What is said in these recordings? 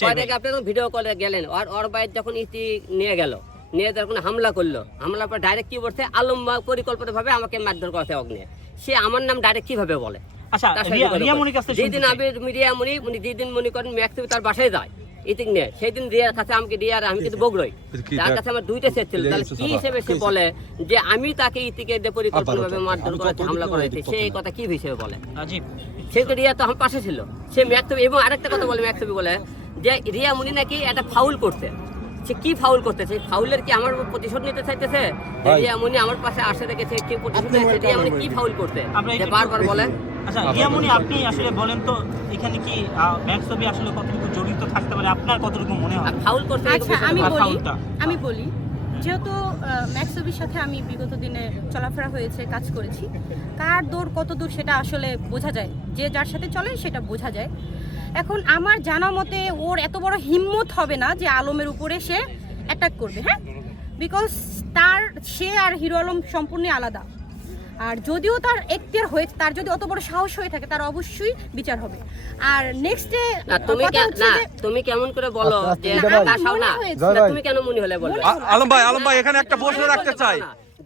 চাই পরে ভাই। আপনি যখন ভিডিও কলে গেলেন ওর ওর বাইর যখন ইতি নিয়ে গেল নিয়ে যখন হামলা করল হামলার পর ডাইরেক্ট কি করছে আলম পরিকল্পিত ভাবে আমাকে মারধর করছে অগ্নি। সে আমার নাম ডাইরেক্ট কীভাবে বলে? আচ্ছা যেদিন আমি রিয়া মনি উনি যেদিন মনে করেন ম্যাক্সিম তার বাসায় যায় ইতিক নিয়ে সেই দিন রিয়ার কাছে আমাকে রিয়ার আমি কিন্তু বগরই তার কাছে আমার দুইটা সেট ছিল। তাহলে কি হিসেবে সে বলে যে আমি তাকে ইতিকে দিয়ে পরিকল্পনা ভাবে মারধর করেছে হামলা করেছে সে এই কথা কি হিসেবে বলে? সে তো রিয়া তো আমার পাশে ছিল। সে ম্যাকসবি এবং আরেকটা কথা বলে ম্যাকসবি বলে যে রিয়া মুনি নাকি একটা ফাউল করছে। সে কি ফাউল করতেছে ফাউলের কি আমার প্রতিশোধ নিতে চাইতেছে? রিয়া মুনি আমার পাশে আসে দেখেছে কি প্রতিশোধ নিতে রিয়া মুনি কি ফাউল করতে যে বারবার বলে আচ্ছা রিয়া মনি আপনি আসলে বলেন তো এখানে কি ম্যাক্স ছবি আসলে কতটুকু জড়িত থাকতে পারে? আপনার কতটুকু মনে হয়? ফাউল করছে এই আচ্ছা আমি বলি আমি বলি যেহেতু ম্যাক্সবির সাথে আমি বিগত দিনে চলাফেরা হয়েছে কাজ করেছি কার দৌড় কত দূর সেটা আসলে বোঝা যায়। যে যার সাথে চলে সেটা বোঝা যায়। এখন আমার জানা মতে ওর এত বড় হিম্মত হবে না যে আলমের উপরে সে অ্যাটাক করবে হ্যাঁ? বিকজ তার সে আর হিরো আলম সম্পূর্ণ আলাদা। আর যদিও তার এখতিয়ার হয়েছে তার যদি অত বড় সাহস হয়ে থাকে তার অবশ্যই বিচার হবে। আর নেক্সট না তুমি না তুমি কেমন করে বলো যে তার না। না, তুমি কেন মনে হলে বলবে আ- আলম ভাই আলম ভাই এখানে একটা প্রশ্ন রাখতে চাই।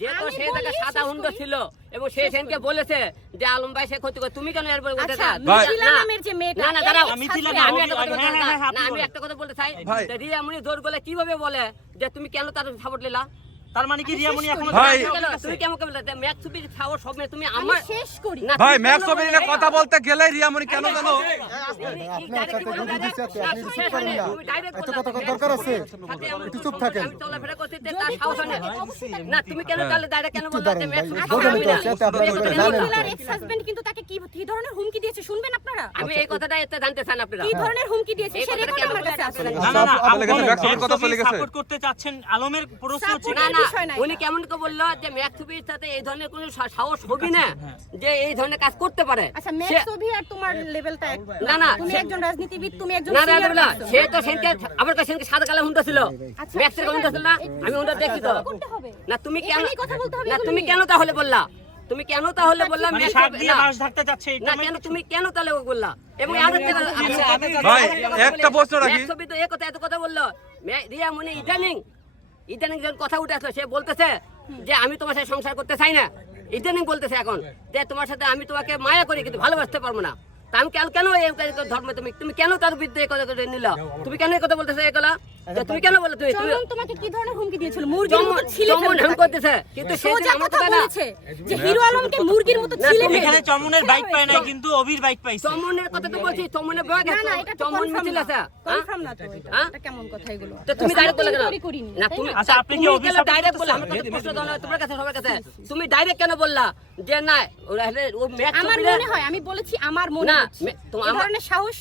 যেহেতু আমি সে বলি, সাদা হুন্ড ছিল এবং সে সেনকে বলেছে যে আলম ভাই সে ক্ষতি করে। তুমি কেন এরপর আচ্ছা না, যে না দাঁড়াও। আমি একটা কথা বলতে হ্যাঁ, চাই আমি। একটা কথা বলতে চাই। ভাই। যে রিয়ামণি জোর গলে কীভাবে বলে যে তুমি কেন তার সাপোর্ট নিলা? তার মানে কি ভাই। তুমি কেমন কেমন ম্যাচ সব তুমি আমার শেষ করি। ভাই কথা বলতে গেলে কেন দরকার আছে? একটু চুপ থাকেন। না তুমি কেন তাহলে ডাইরেক্ট কেন ম্যাচ কিন্তু তাকে কি কি ধরনের হুমকি দিয়েছে শুনবেন আপনারা? আমি এই কথাটা এতে জানতে চান আপনারা। কি ধরনের হুমকি দিয়েছে? আমার কাছে আছে। না না না কথা চলে গেছে। সাপোর্ট করতে চাচ্ছেন আলমের প্রশ্ন হচ্ছে না উনি কেমন করে বলল যে ম্যাক্সুবির সাথে এই ধরনের কোনো সাহস হবে না যে এই ধরনের কাজ করতে পারে। আচ্ছা সে- আর তোমার লেভেলটা না, না, তুমি একজন রাজনীতিবিদ তুমি একজন না না না সে হ্যাঁ? তো সেনকে আবার কাছে সেনকে সাদা কালো হুন্ডা ছিল আচ্ছা, ম্যাক্সের হুন্ডা ছিল না আমি হুন্ডা দেখছি তো। না তুমি কেন এখানেই কথা বলতে হবে না তুমি কেন তাহলে বললা? তুমি কেন তাহলে বললা মানে না, কেন তুমি কেন তাহলে বললা? এবং কথা- আচ্ছা, একটা প্রশ্ন রাখি। ছবি তো এ কথা এত কথা বলল। রিয়া মনে ইদানিং ইদানিং যখন কথা উঠে আসলো, সে বলতেছে যে আমি তোমার সাথে সংসার করতে চাই না। ইদানিং বলতেছে এখন যে তোমার সাথে আমি তোমাকে মায়া করি, কিন্তু ভালোবাসতে পারব না। তা আমি কেন কেন এই ধর্ম তুমি তুমি কেন তার বিরুদ্ধে এই কথা করে নিলা? তুমি কেন কথা বলতেছে এগুলা যে তুমি কেন বলে তুমি তুমি তোমাকে কি ধরনের হুমকি দিয়েছিল? মুরগির মতো ছিলে চমন হাম করতেছে। কিন্তু সোজা কথা কথা বলেছে যে হিরো আলমকে মুরগির মতো ছিলে এখানে চমনের বাইক পায় চম- কিন্তু অভির বাইক পাইছে। চমনের কথা তো বলছি চমনের না না এটা চমন মিছিল আছে হ্যাঁ? কনফার্ম না তো এটা। হ্যাঁ? কেমন কথা এগুলো? তো তুমি ডাইরেক্ট বলে কেন না তুমি আচ্ছা, আপনি কি ডাইরেক্ট বললা প্রশ্ন দাও তোমার কাছে সবার কাছে। তুমি ডাইরেক্ট কেন বললা যে না ও ম্যাচ আমার মনে হয় আমি বলেছি আমার মনে না, এই ধরনের সাহস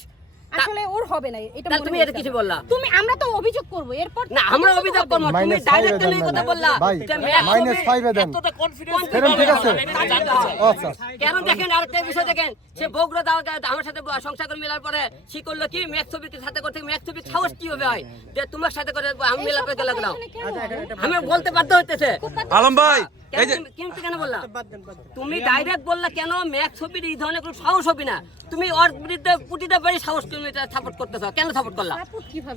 আসলে ওর হবে না এটা তুমি এটা কিছু বললা? তুমি আমরা তো অভিযোগ করব এরপর না আমরা অভিযোগ হবে। তুমি ডাইরেক্ট five কেন এ এই দেন কথা বললা ভাই, যে match minus হবে, five এ দেন। এতটা confidence ঠিক আছে? না, জানতে। আচ্ছা কেন দেখেন আরেকটা বিষয় দেখেন সে বগুড়া দাও আমার সাথে সংসার করে মিলার পরে সে করল কি ম্যাচ ছবির সাথে করতে ম্যাচ ছবির সাহস কি হবে হয়? যে তোমার সাথে করে আমি মিলার করে গেলাম আমি বলতে বাধ্য হইতেছে। আলম ভাই কিন্তু কেন বললা? তুমি ডাইরেক্ট বললা কেন ছবির এই ধরনের কোনো সাহস হবে না? তুমি ওর বিরুদ্ধে বাড়ি সাহস তুমি সাপোর্ট করতেছ। কেন সাপোর্ট করলা